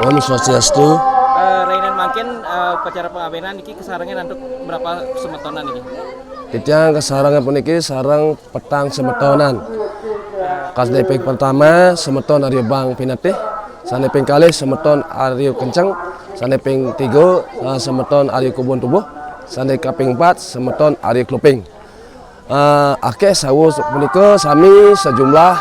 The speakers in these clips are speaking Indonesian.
Om Swastiastu. Rainan makin upacara pengabenan iki kesarangan untuk berapa semetonan ini? Titiang kesarangan puniki sarang petang semetonan. Kasdeping pertama semeton Aryo Bang Pinatih, saneping kali semeton Aryo Kenceng, saneping 3 semeton Aryo Kubun Tubuh, saneping 4 semeton Aryo Kluping. Akeh sawu punika sami sejumlah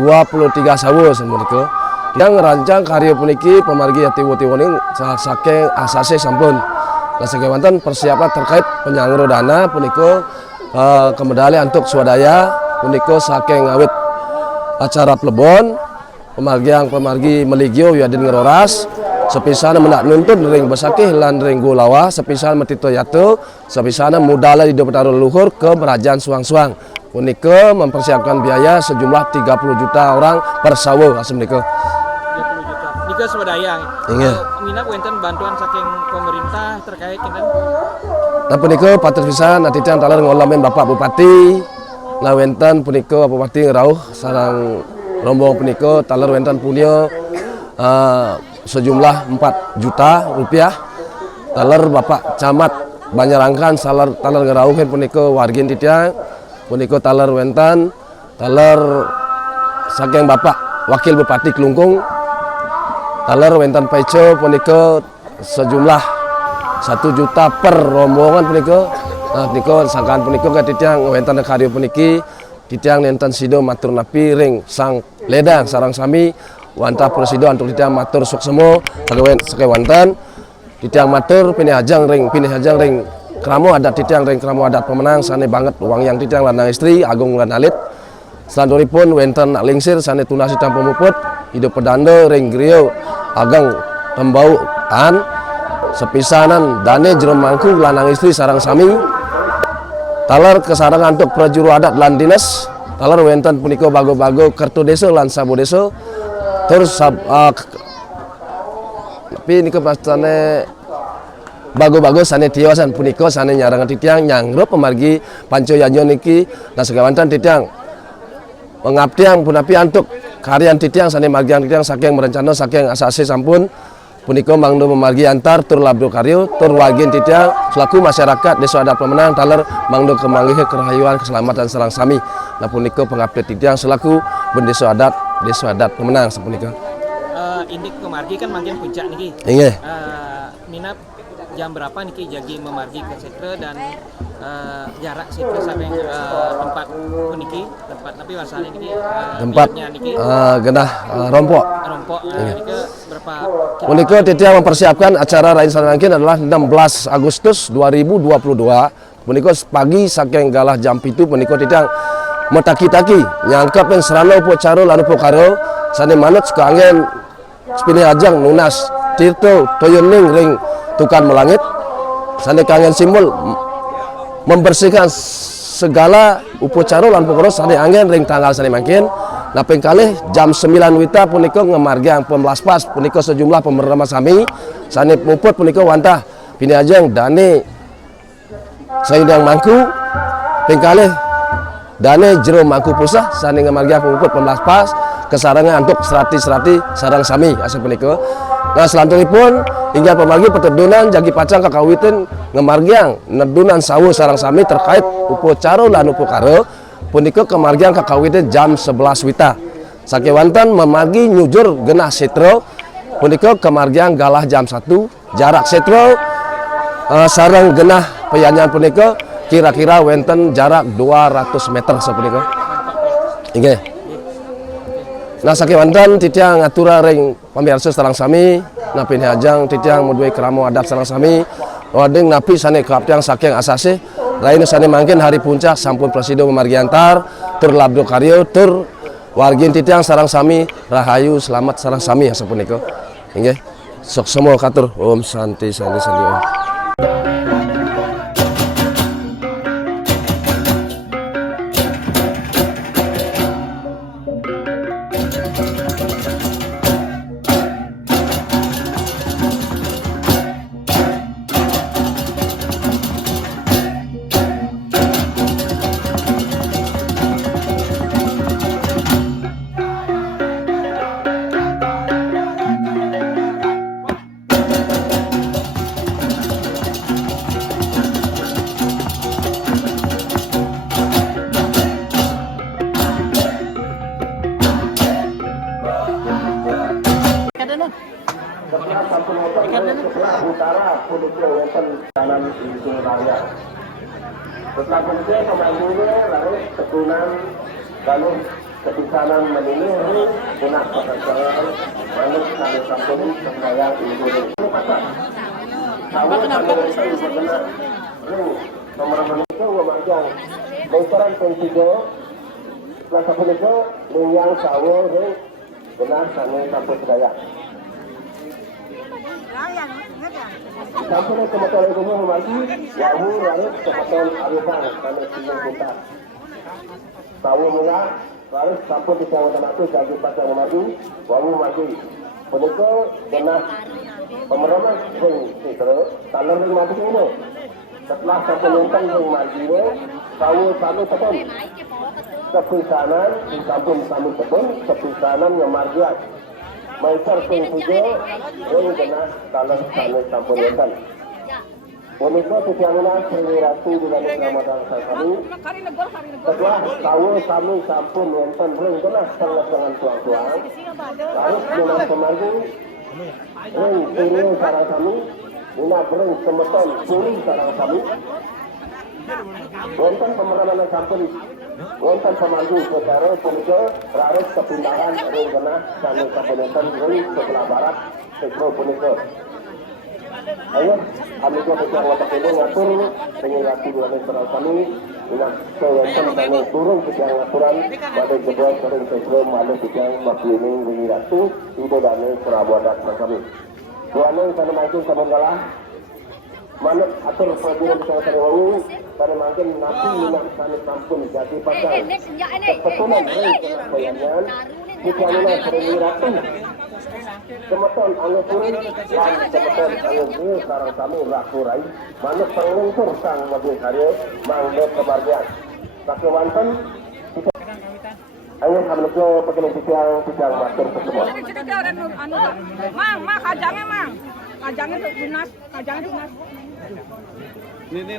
23 sawu semenika. Yang rancang karya puniki pemargi tiwo-tiwoning saking asase sampun. Lah sakewanten persiapan terkait penyangro dana punika kemedali untuk swadaya punika saking awit acara plebon pemargi meligio yadin ngeroras sepisan menak nuntun ring besakih lan ring gulawa sepisan metito yatu sepisan mudala di petaro luhur ke Merajaan Suang-Suang. Punika mempersiapkan biaya sejumlah 30 juta orang per sawu asem nika. Nika swadaya. Minat wenten bantuan saking pemerintah terkait dengan nah punika patur pisan atitian taler ngolamen Bapak Bupati. Lah wenten punika Bupati ngrauh sareng rombong punika taler wenten punya sejumlah 4 juta rupiah. Taler Bapak Camat Banyarangkan taler ngrauhin punika wargin titiang. Punika taler wenten taler saking Bapak Wakil Bupati Klungkung. Taler wenten peco punika sejumlah 1 juta per rombongan punika. Nah punika sangkaan punika katitiang wenten karya puniki titiang nenten sido matur napi ring sang ledang sarang sami wantah presido untuk titiang matur suksemo sakewanten titiang matur pinih hajang ring kramo adat titiang ring kramo adat pemenang sane banget uang yang titiang lanang istri Agung lan Alit. Selanjutipun wenten lingsir sane tunasi tanpa muput hidup pedando ring griyo Ageng Tembau an sepisanan dane jero mangku lanang istri sarang sami taler kesarangan untuk prajuru adat lan dinas taler wenten punika bago-bago kertu desa lan sabu desa terus tapi nika pastane bago-bago sane tiwasan punika sane nyarangan titiang nyangrup pemargi panco yanyo niki nah segawanten titiang pengabdian punapi antuk karyan titiang sane margian titiang saking merencana saking asase sampun punika mangdo memargi antar tur labdo karyo tur wagin titiang selaku masyarakat desa adat pemenang taler mangdo kemanggih kerahayuan keselamatan sareng sami. Nah punika pengabdian titiang selaku bendesa adat pemenang sapunika. Indik kemargi kan mangkin puncak niki. Inggih. Minat jam berapa niki jagi memargi ke setre dan jarak setre sampai tempat puniki tempat tapi masalah niki tempatnya niki genah rompok niki berapa punika titiang mempersiapkan acara Rain Sanangkin adalah 16 Agustus 2022 punika pagi saking galah jam 7 punika titiang metaki-taki nyangkap yang serana upacara lan upakara sane manut sekangen sepini ajang nunas tirto toyoning ring tukan melangit sane kangen simbol membersihkan segala upacara lan upakara sane angin ring tanggal sane mangkin naping kalih jam 9 wita punika ngemargiang pembelas pas punika sejumlah pemerama sami sane muput punika wantah pini ajang dane sayundang mangku ping kalih dane jero mangku pusah sane ngemargiang pemuput pembelas pas kesarangan untuk serati-serati sarang sami asal punika. Nah selanjutipun hingga pemargi petedunan jagi pacang kakawiten ngemargiang nedunan sawu sarang sami terkait upacara lan upakara punika kemargiang kakawiten jam 11 wita. Sakewanten memargi nyujur genah setro punika kemargiang galah jam 1 jarak setro sarang genah peyanyan punika kira-kira wenten jarak 200 meter sapunika. Inggih. Nah sakewanten titiang ngatura ring pamirsa sareng sami napin hajang titiang muduwe kramo adat sareng sami Wading napi sane kaptiang saking asase lain sane mangkin hari puncak sampun presiden memargiantar terlabdo karyo ter wargin titiang sarang sami rahayu selamat sarang sami yang sapuniko. Nggih. Sok semua katur om santi santi santi om. Utara Puduknya Wetan kanan Ujung Raya. Setelah kemudian pemandunya lalu tekunan lalu kebisanan menini punak pasangan manut kami sampun sembayang ibu ini pasang. Tahu kami itu benar. Pemeran itu memanjang lingkaran pentiga. Setelah sampun itu yang sawo benar kami sampun sembayang. Sampun kebetulan itu memagi yahu lalu kebetulan arifan kami singgung kita. Tahu mula lalu sampun di kawasan itu jadi pasang memagi wahu magi. Peniko benar pemerangan sing itu tanam yang mati ini. Setelah sampun nonton yang magi ini tahu selalu tekan. Kepisanan di kampung kami tekan kepisanan yang margian. Maisar sing pujo yang benar kalau kami sampun nonton. Boneka sesiangna Sri Ratu di dalam Ramadan kami. Setelah tahu kami sampun nonton ring benar sangat dengan tuang-tuang. Harus dengan pemandu ring turun sarang kami. Mina ring semeton turun sarang kami. Nonton pemerangan sampun. Nonton pemandu secara boneka raris kepindahan ring benar kami sampun nonton ring sebelah barat sekro boneka. Ayo, kami juga sedang lepas ini ngatur penyelati dua restoran kami. Ina kewajiban kami turun sedang ngaturan pada kedua sering sebelum ada sedang maklumin menyiratu ibu dani perabuadan kami. Tuan yang sana makin sama galah. Mana atur prajurit bersama Sariwangi pada makin nabi minat kami kampung jadi pasal. Kepetulan bayangan kita minat sering menyiratu. Kemeton angin turun dan kemeton angin ini sekarang kami rakurai manut pengeluntur sang mobil karya manggut kebahagiaan pakai wanten angin kami ke pekerjaan pisang master semua mang kajangnya dinas ini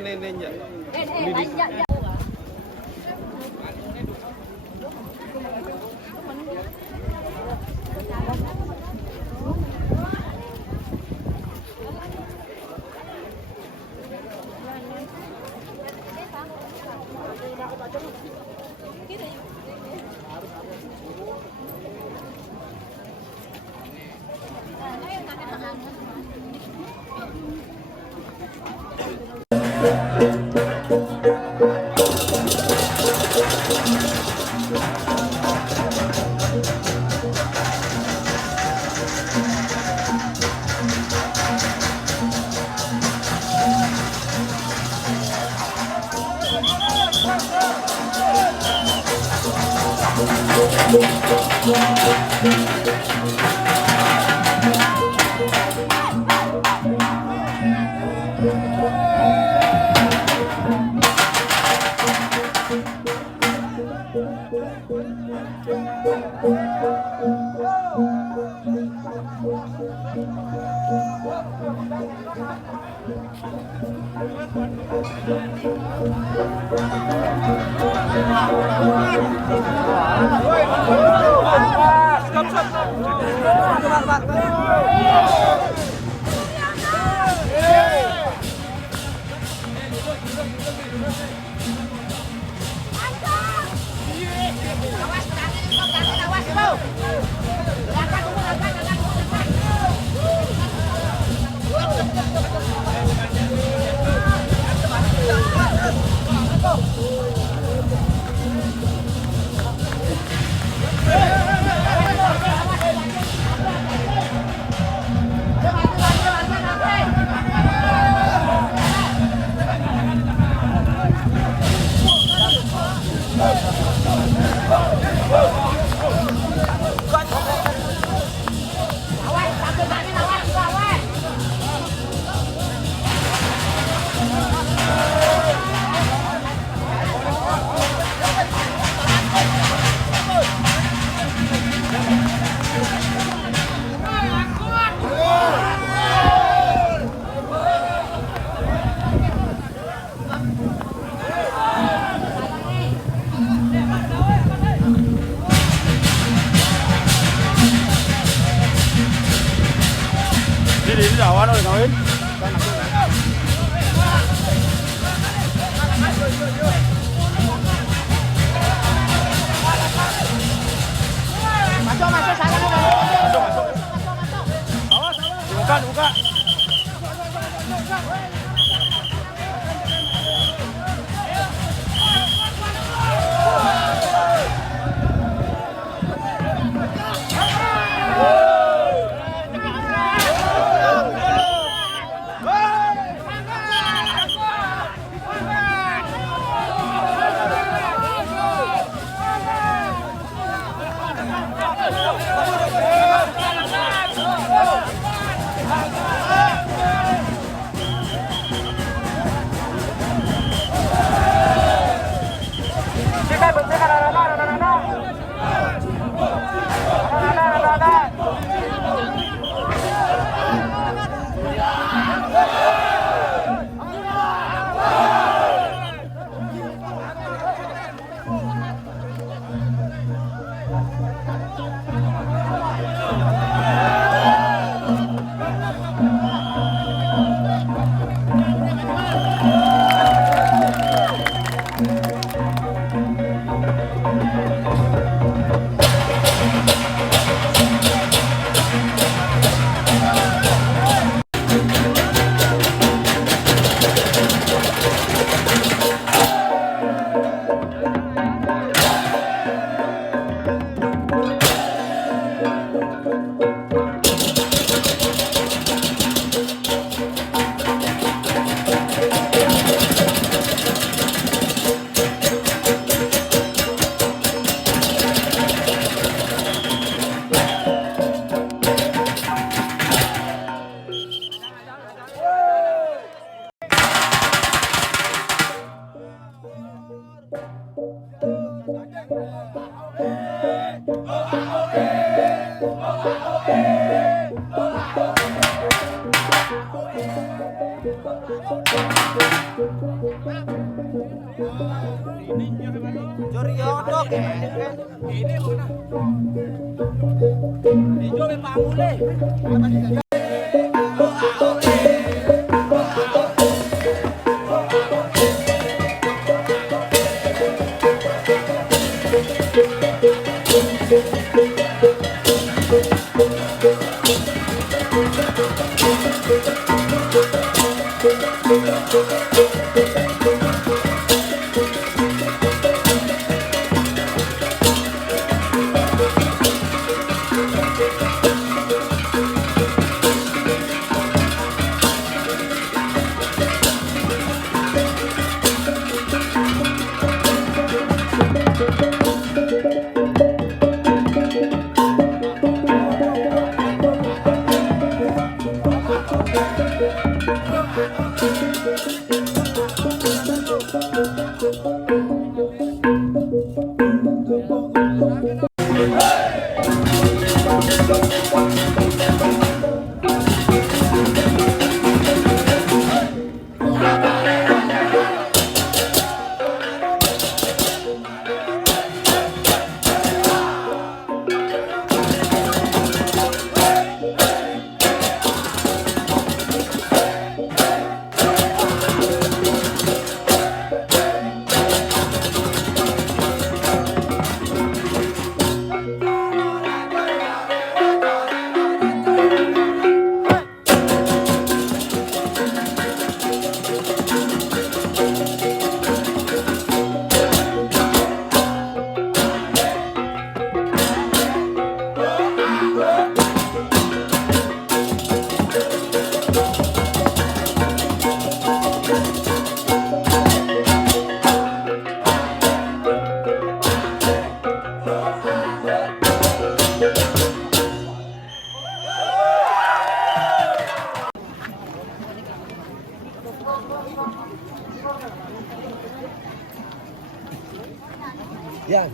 Yan.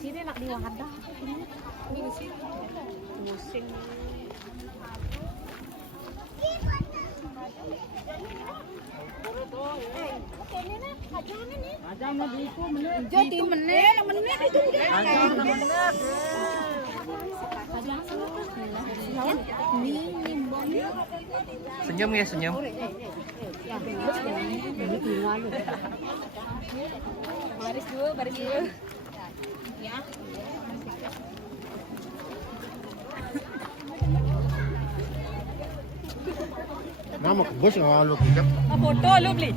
Sini nak di wadah. Musim. Jadi menit itu udah. Senyum ya, senyum. Baris dulu. Ya. Mama, bos nggak lu kita. Foto lu beli.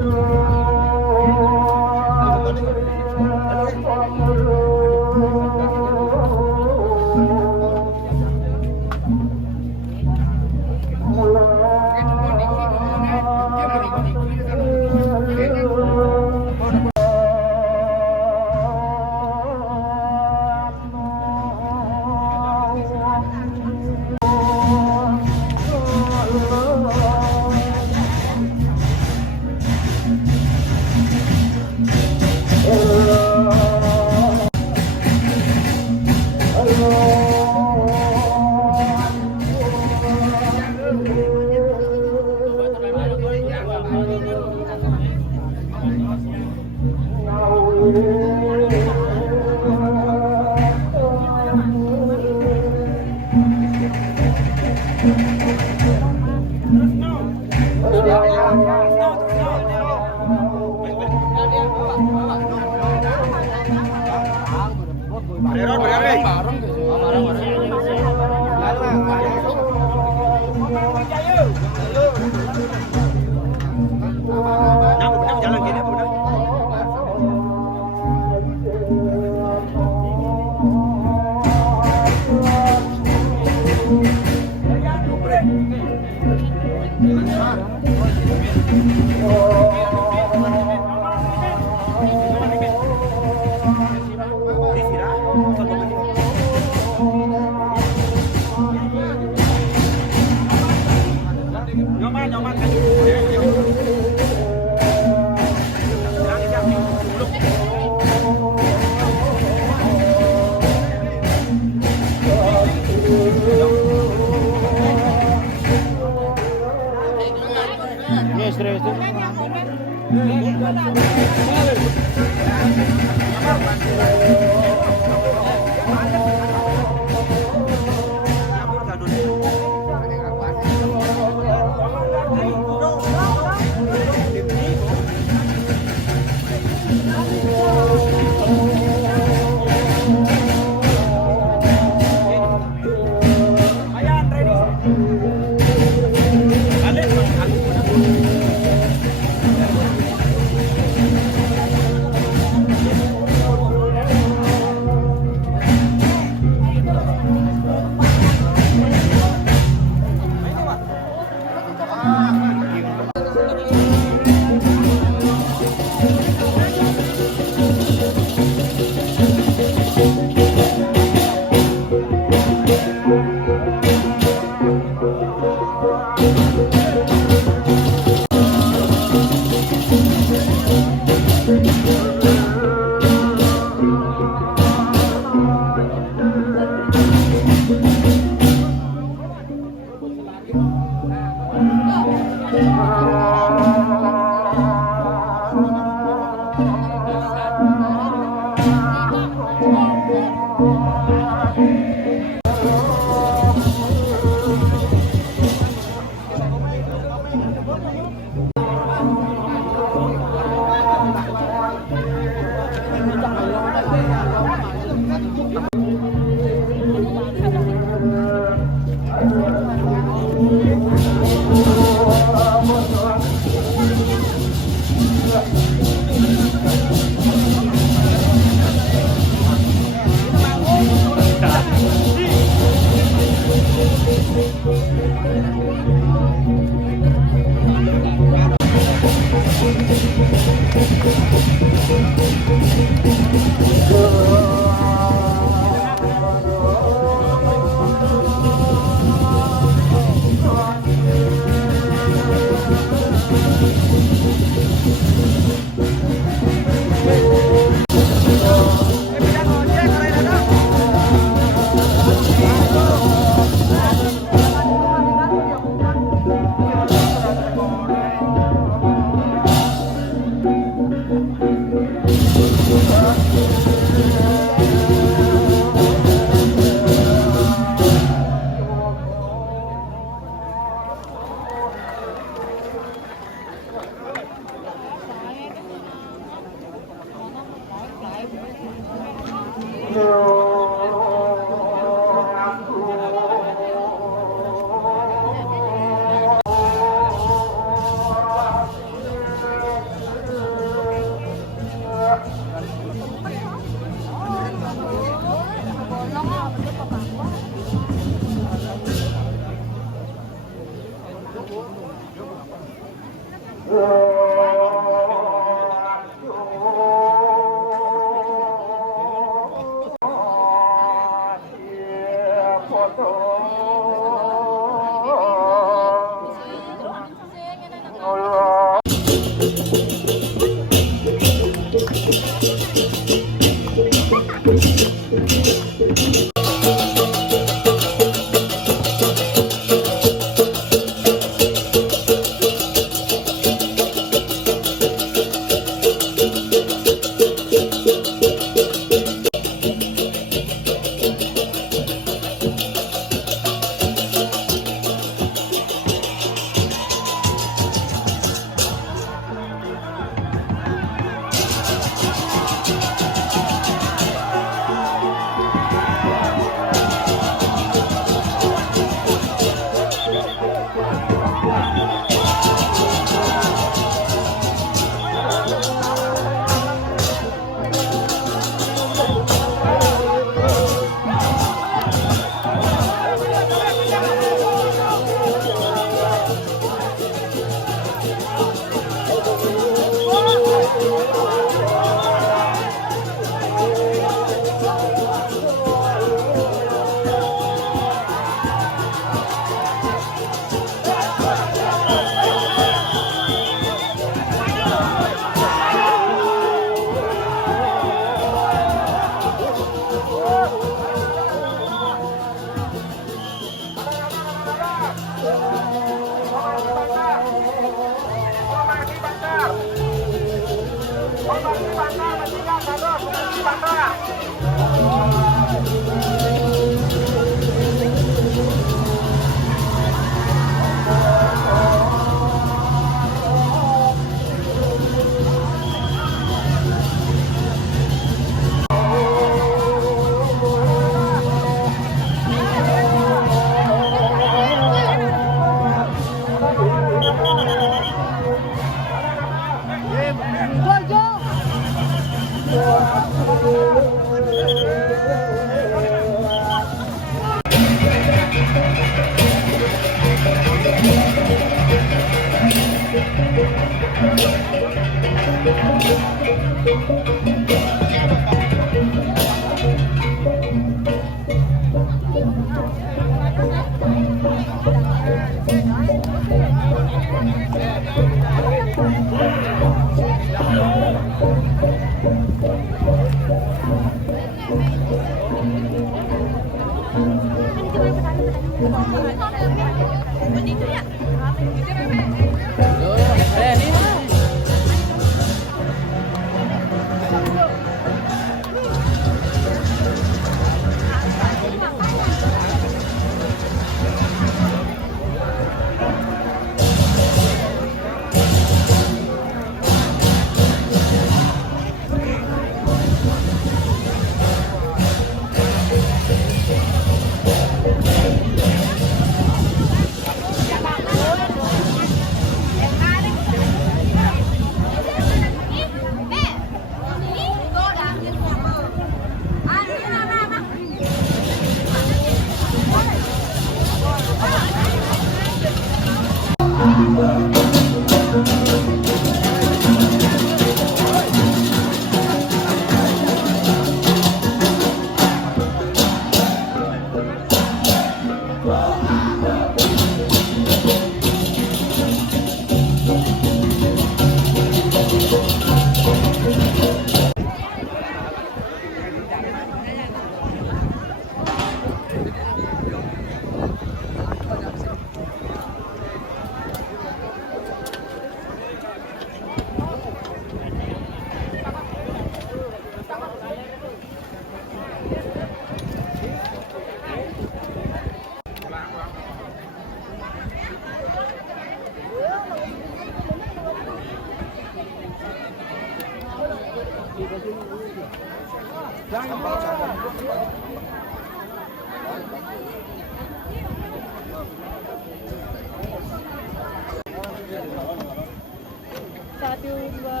Satu, dua.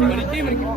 Mereka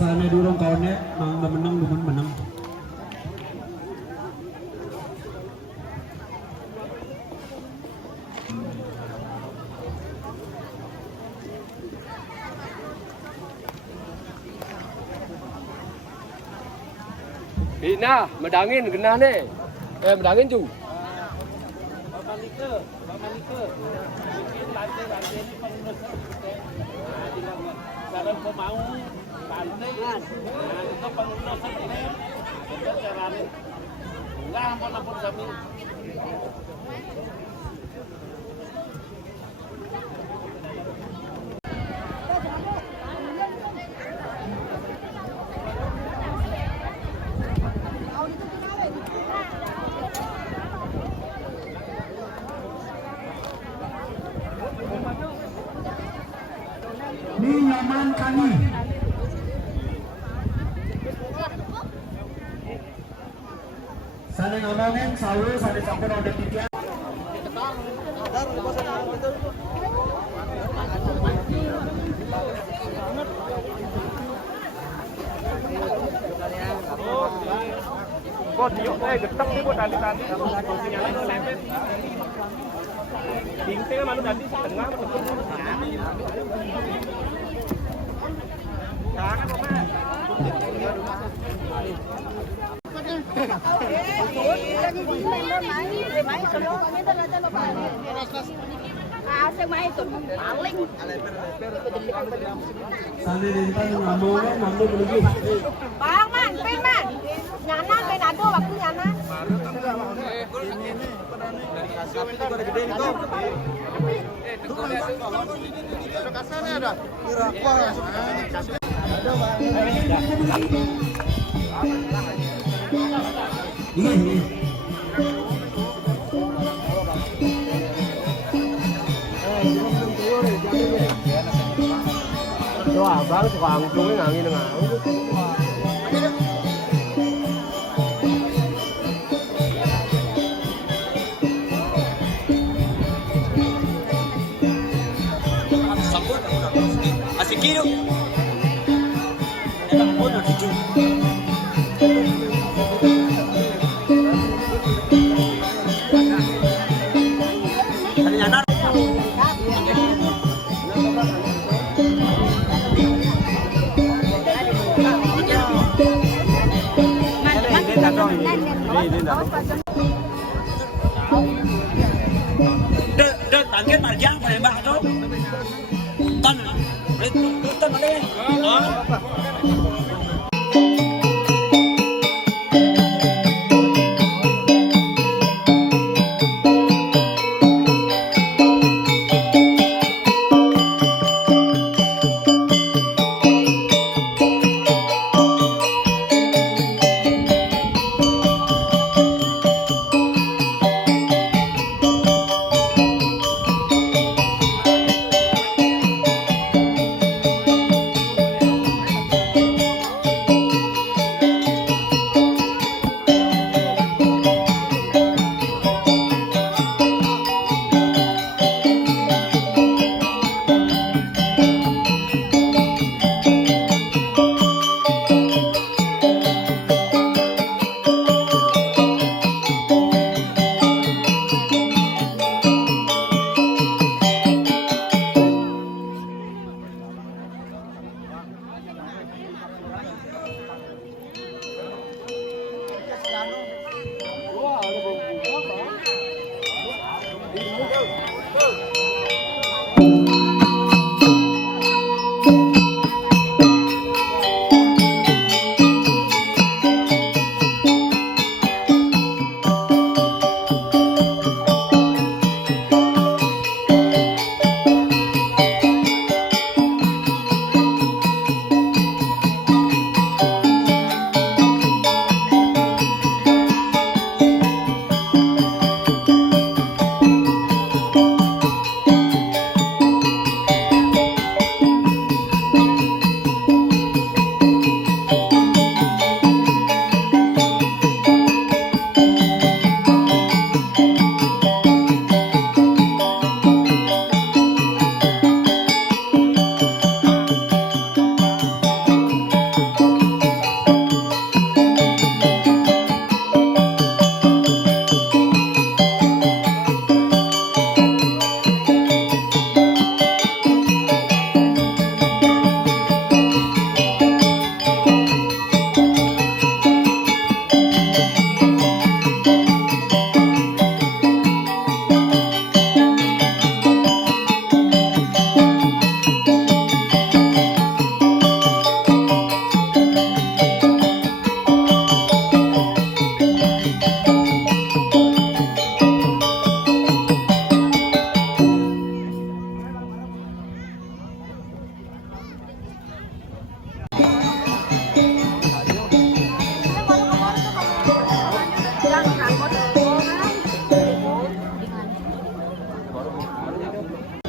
Sana durung kawannya mang menang bukan menang. Nah, medangin genah nih. Medangin cu. Ni nyaman kami. Sana ngomongin selalu sana campur ada tiga. Sana dintan ngomongnya mampu menuju. Bang, man, pin man. Nyana, pin aduh, waktu nyana. Ini. Wah, bang suka angklungnya ngangin dengan Được tặng cái mặt giang phải bạc không? Tân à? Tân ở đây.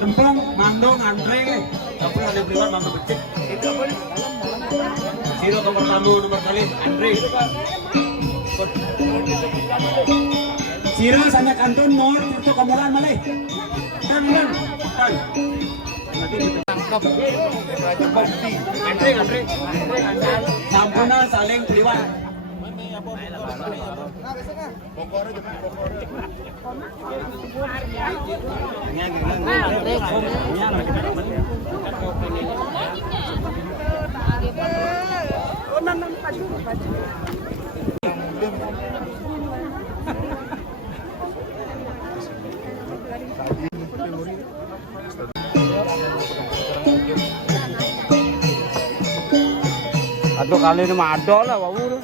Tempong, mandong, Andre. Tapi ada keluar mandong becek. Siro nomor tamu nomor kali Andre. Siro sana kantun nor untuk kamulan malay. Kan. Nanti kita tangkap. Andre. Sampuna saling keliwat. Aduh kali ini mah ada lah wawur.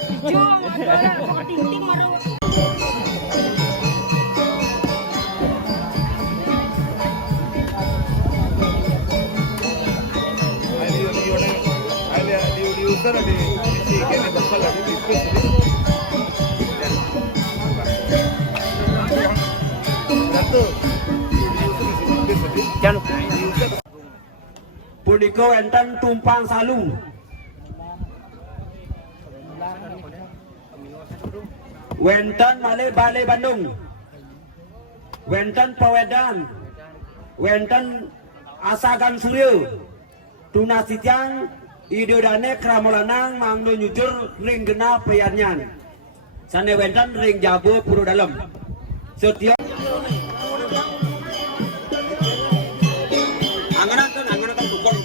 Punika enten tumpang salung. Wenten malih Balai Bandung. Wenten Pawedan. Wenten Asagan Surya. Tunasitian idodane kramolanang mangno nyujur ring genap peyanyan. Sane wenten ring Jabo Puro Dalem. Setio angan-angan dukun.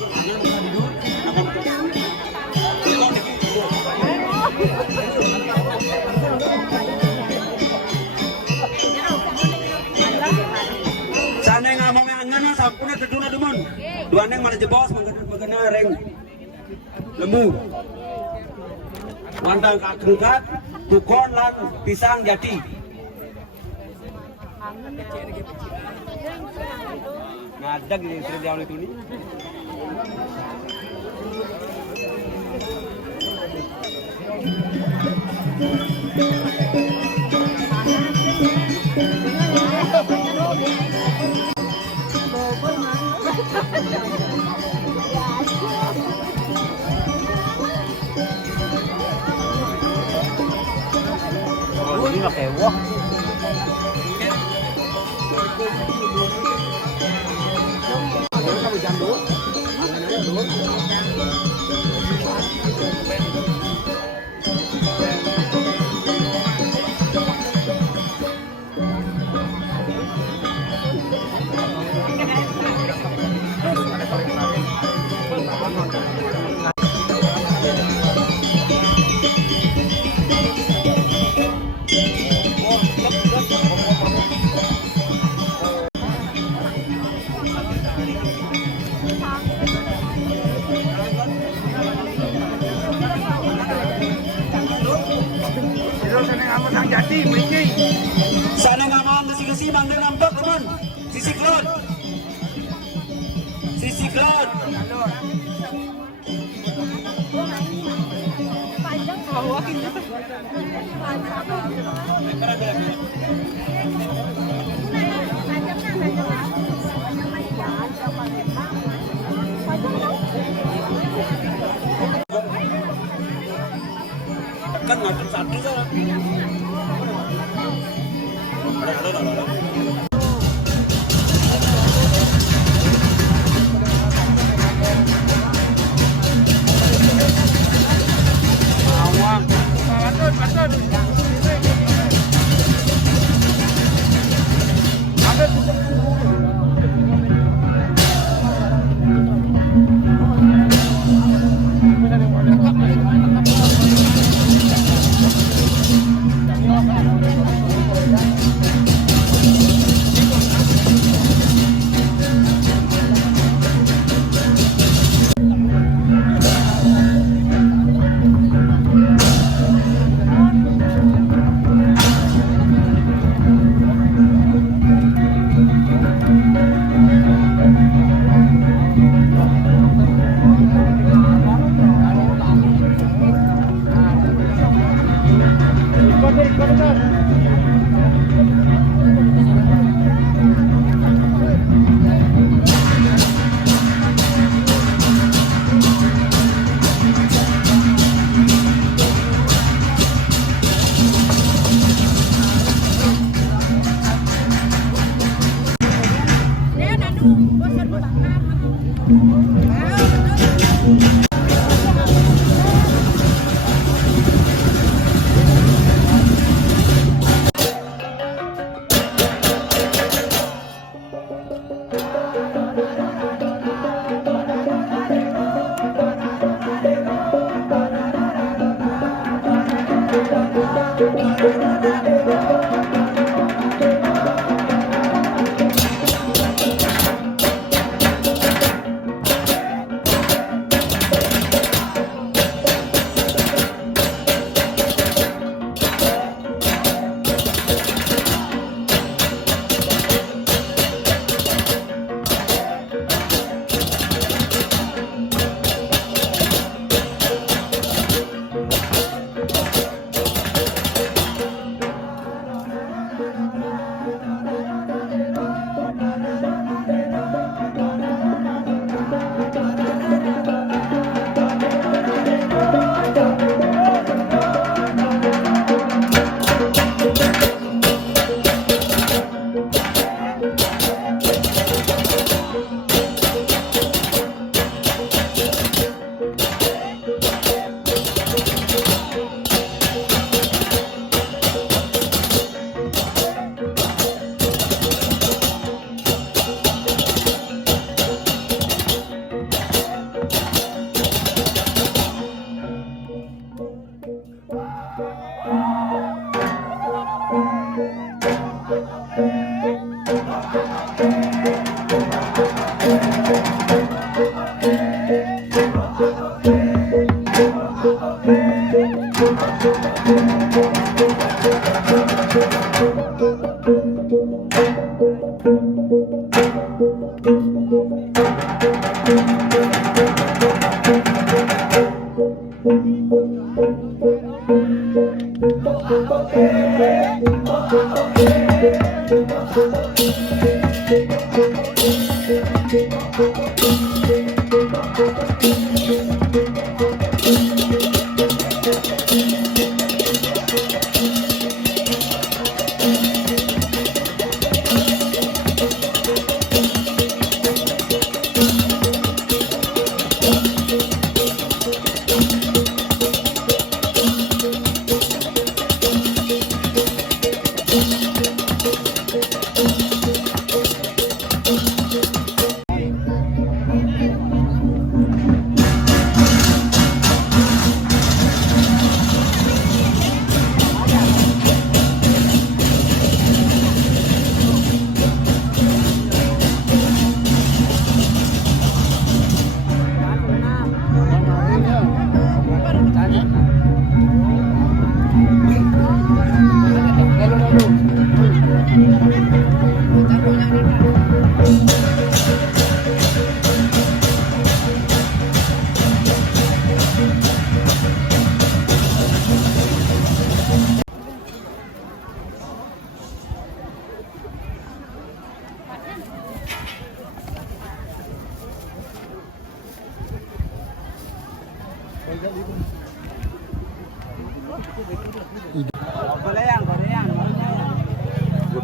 Sane ngomongnya angan sampuna deduna demun. Duane malah jebos mangkana ring lembu. Mandang kagengkat dukun lan pisang jati. Ngadag yang sering diawali itu nih. Oh, ini pakai wah. Sana ngaman gesi-gesi mangga nampak teman. Sisi klot. Sisi klot. Kan ngadep satu kan.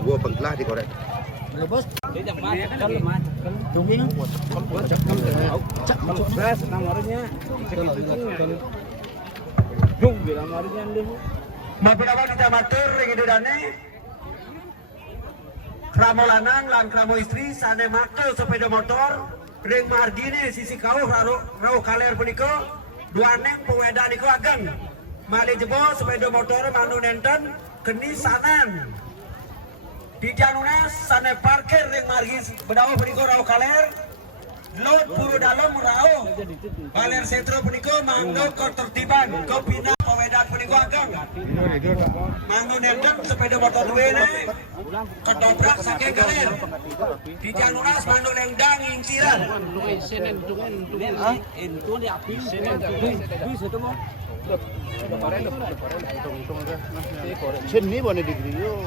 Gua penglah di korek. Beberapa kita matur ring edane kramo lanang lan kramo istri sane makel sepeda motor ring margine sisi kau rau kaler punika duaneng pewedan iku ageng mali jebol sepeda motor manu nenten keni sanan di janunas sane parkir ring margi bedawa punika rau kaler lot puru dalam rau kaler setro punika manggo ketertiban kepina pewedan punika ageng manu nenten sepeda motor duwene ketoprak saking kaler di janunas manu lengdang inciran Sini boleh digri yo.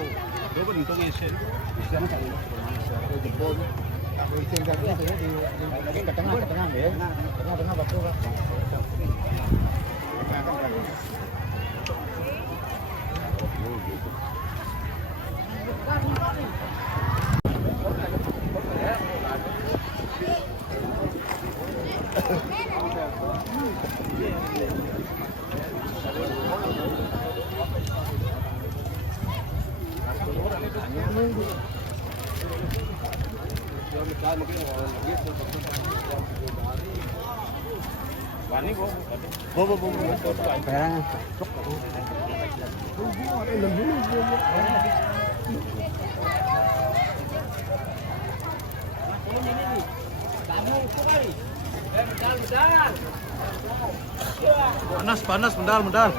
Panas, medal.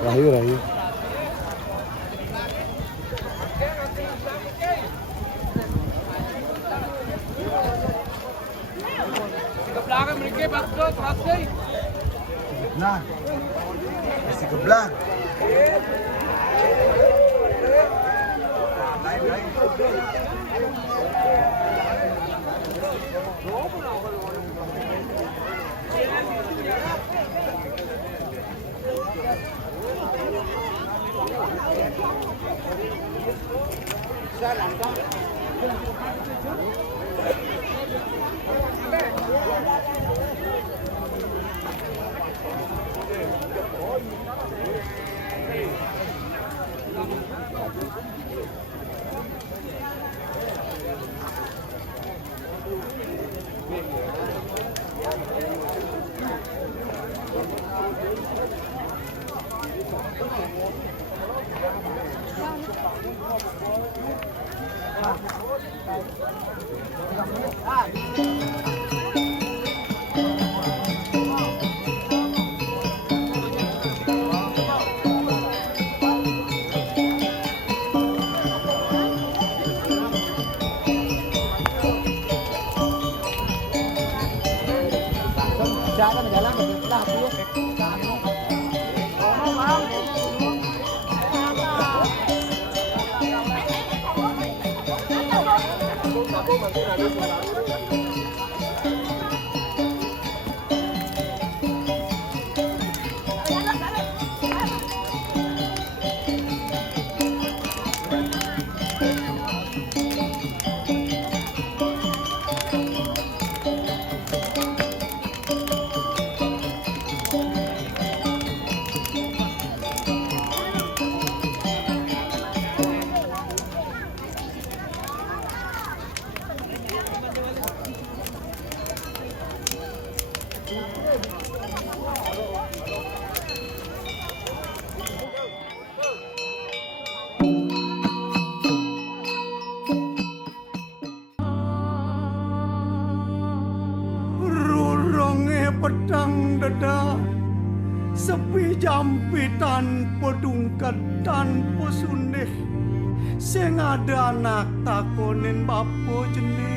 Rahayu. Masih geblang. Pedang dada sepi jampitan pedungkat tanpa sundeh sing ada anak takonin bapo jenis